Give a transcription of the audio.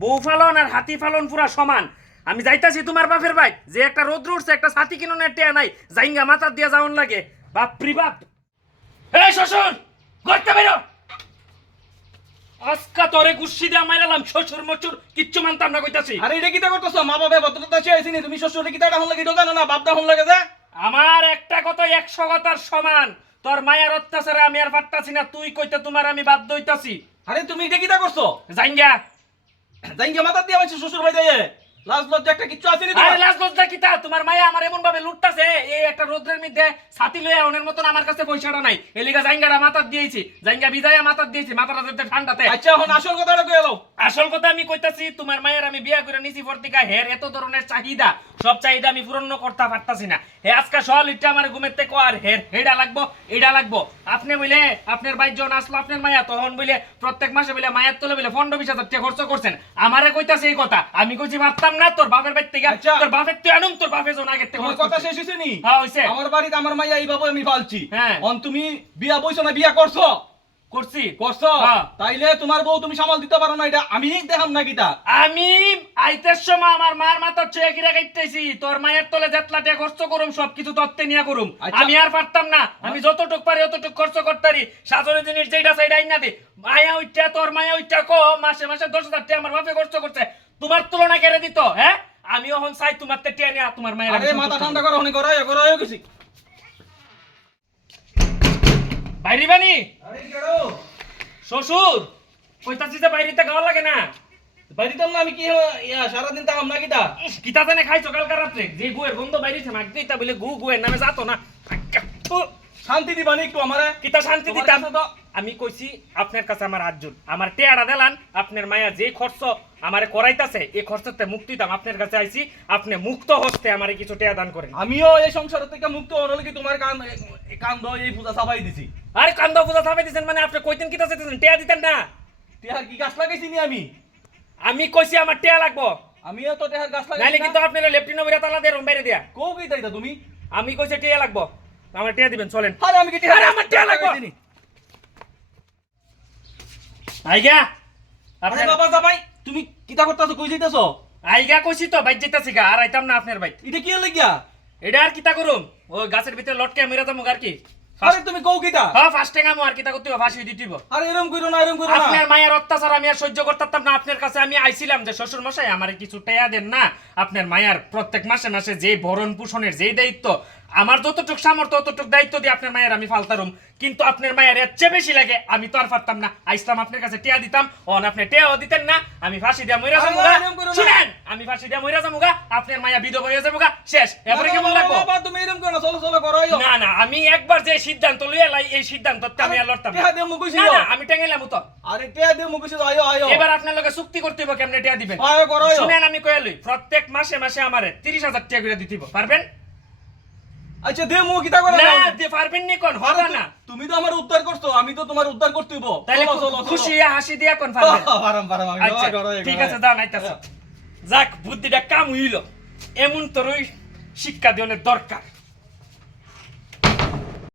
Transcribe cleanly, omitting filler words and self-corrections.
বউ ফালন আর হাতি ফালন পুরা সমান। আমি যাইতাছি তোমার বাপের ভাই যে একটা রোদ্র উঠছে একটা ছাতি কিনুনের টেয়া নাই, জাইঙ্গা মাথার দিয়া যাওন লাগে। বাপরি বাপ। এই শ্বশুর ঘরতে বেরো। আজকা তোরে গুষ্টি দিয়া মাইরালাম, শ্বশুর মচুর কিচ্ছু মানতাম না কইতাছি। আরে এটা কিটা করতেছো? মা বাবা ভদ্রতা চাইছিনি, তুমি শ্বশুরে কিটা হন লাগে এটা জানো না? বাপটা হন লাগে যে আমার একটা কথা 100 কথার সমান। তোর মায়ের অত্যাচারে আমি আর পারতাছি না, তুই কইতে তোমার আমি বাধ্য হইতাছি। আরে তুমি এটা কিটা করছো? জাইঙ্গা জাইঙ্গা মাথা দিয়ে আমার শ্বশুর ভাই যায় লাজ লজ্জা একটা কিচ্ছু আছে নি আরে তোমার? লাজ লজ্জা কিতা? তোমার মায়া আমার এমন ভাবে লুটতাছে, এই একটা রোদ্রের মধ্যে ছাতি লইয়া ওনের মতন আমার কাছে পয়সাটা নাই। এলিগা জাইঙ্গাটা মাথার দিয়েছি, জাইঙ্গা বিদায়া মাথার দিয়েছি, মাথাটা যাতে ঠান্ডাতে। আচ্ছা এখন আসল কথাটা কই এলো। আসল কথা আমি কইতাছি, তোমার মায়ের আমি বিয়া করে নিছি ফর্তিকা, হের এত ধরনের চাহিদা, সব চাহিদা আমি পূরণ করতে পারতাছি না। হে আজকে সল ইটা আমার ঘুমের থেকে আর হের হেডা লাগবো এটা লাগবো। আপনি বলে আপনার বাইর জন আসলো আপনার মায়া, তখন বলে প্রত্যেক মাসে বলে মায়ের তোলে বলে 15-20 হাজার টাকা খরচ করছেন। আমারে কইতাছে এই কথা, আমি কইছি পারতাম না। তোর বাপের বাড়ি থেকে আচ্ছা। তোর বাপের তুই আনুম, তোর বাপের জন আগে থেকে তোমার কথা শেষ হইছে নি? হ্যাঁ হইছে। আমার বাড়িতে আমার মাইয়া এইভাবে আমি পালছি। হ্যাঁ। অন তুমি বিয়া বইছো না বিয়া করছো? করছি। করছো? হ্যাঁ। তাইলে তোমার বউ তুমি সামাল দিতে পারো না, এটা আমি দেখাম না কিটা? আমি আইতের সময় আমার মার মাথার চুয়ে গিরা গাইতেছি, তোর মায়ের তলে যেতলাটে খরচ করুম সবকিছু তত্ত্বে নিয়ে করুম। আচ্ছা। আমি আর পারতাম না, আমি যতটুক পারি অতটুক খরচ করতারি। সাজনের জিনিস যেটা সেইটাই না দি। মায়া উইটা তোর মায়া উইটা কো মাসে মাসে 10,000 টাকা আমার বাপে খরচ করছে, তোমার তুলনা কেড়ে দিত? হ্যাঁ আমি এখন চাই তোমার তে টিয়া নিয়া তোমার মায়ের। আরে মাথা ঠান্ডা করো, হনি করো করো গেছি। বাইরে বানি আরে কেডো? শ্বশুর কইতাছি যে বাইরেতে গাওয়া লাগে না। বাড়িতে না আমি কি সারাদিন তাকাম না কিটা? কিতা জানে খাইছো কালকা রাত্রে যে গুয়ের গন্ধ বাইরেছে মাগতে তা বলে গুয়ের নামে যাতো না। থু, শান্তি দিবানি একটু আমারে। কিতা শান্তি তোমার দিতাম কাছে তো আমি কইছি আপনার কাছে আমার আটজন আমার টেয়ারা দেলান, আপনার মায়া যে খরচ আমারে করাইতাছে এই খরচতে মুক্তি দাম আপনার কাছে আইছি, আপনি মুক্ত হস্তে আমারে কিছু টেয়া দান করেন। আমিও এই সংসার থেকে মুক্ত হলে কি তোমার কান্দ এই পূজা সাবাই দিছি। আরে কান্দা পূজা থামাই দিছেন মানে আপনি কইতেন কিতা চাইতেছেন? টেয়া দিতেন না? টিহার কি গাছ লাগাইছি নি আমি? আমি কইছি আমার টেয়া লাগবো, আমিও তো টিহার গাছ নাইলে লাগাইছি কিন্তু না। আপনার লেফটিনো বিরা তালা দিয়ে রুম বাইরে দিয়া। কও কি তাইতা তুমি? আমি কইছি টেয়া লাগবো, আমার টেয়া দিবেন চলেন। আরে আমি কি টিহার আরে আমার টিয়া লাগবো। লাগাইছি নি? আইগা আরে আপনার বাবা জামাই তুমি কিটা করতাছো, কই যাইতাছো? আইগা কইছি তো বাইর যেতেছি গা, আর আইতাম না আপনার বাইর। এটা কি লাগিয়া? এটা আর কিতা করুম, ওই গাছের ভিতরে লটকে মেরা যাবো আর কি। আরে তুমি কও কিটা? হ্যাঁ ফার্স্ট টাইম আমি আর কিতা করতে হবে, ফাঁসি দিতে হবে। আরে এরকম কইরো না, এরকম কইরো না। আপনার মায়ের অত্যাচার আমি আর সহ্য করতাম না। আপনার কাছে আমি আইছিলাম যে শ্বশুর মশাই আমারে কিছু টাকা দেন না, আপনার মায়ের প্রত্যেক মাসে মাসে যে ভরণ পোষণের যেই দায়িত্ব আমার যতটুক সামর্থ্য ততটুক দায়িত্ব দিয়ে আপনার মায়ের আমি ফালতারুম, কিন্তু আপনার মায়ের এর চেয়ে বেশি লাগে আমি তো আর পারতাম না। আইসলাম আপনার কাছে টিয়া দিতাম, অন আপনি টিয়াও দিতেন না, আমি ফাঁসি দিয়া মইরা যাবো গা। এরকম করো না। শুনেন আমি ফাঁসি দিয়া মইরা যাবো গা, আপনার মায়া বিধবা হয়ে যাবো গা, শেষ। এরপরে কেমন লাগবো? বাবা তুমি এরকম করো না, চলো চলো করাইও। না না আমি একবার যে সিদ্ধান্ত লইয়া লাই এই সিদ্ধান্ততে আমি আর লড়তাম না। টিহা দে মুকুছি। না না আমি টেঙ্গেলাম তো। আরে টিহা দে মুকুছি, আয়ো আয়ো। এবার আপনার লগে চুক্তি করতে হবে কেমনে টিয়া দিবেন। আয়ো করাইও। শুনেন আমি কইয়া লই প্রত্যেক মাসে মাসে আমারে 30,000 টাকা করে দিতে হবে, পারবেন? আচ্ছা দে মু কিটা করে না দাও। দিতে পারবেন নি কোন হবে না? তুমি তো আমার উদ্ধার করছো, আমি তো তোমার উদ্ধার করতে হইব। তাহলে চলো চলো খুশি হাসি দিয়া কোন পারবেন? পারাম পারাম আমি আচ্ছা করাই ঠিক আছে দাও নাইতাছ। যাক বুদ্ধিটা কাম হইল, এমন তোর ওই শিক্ষা দিনের দরকার।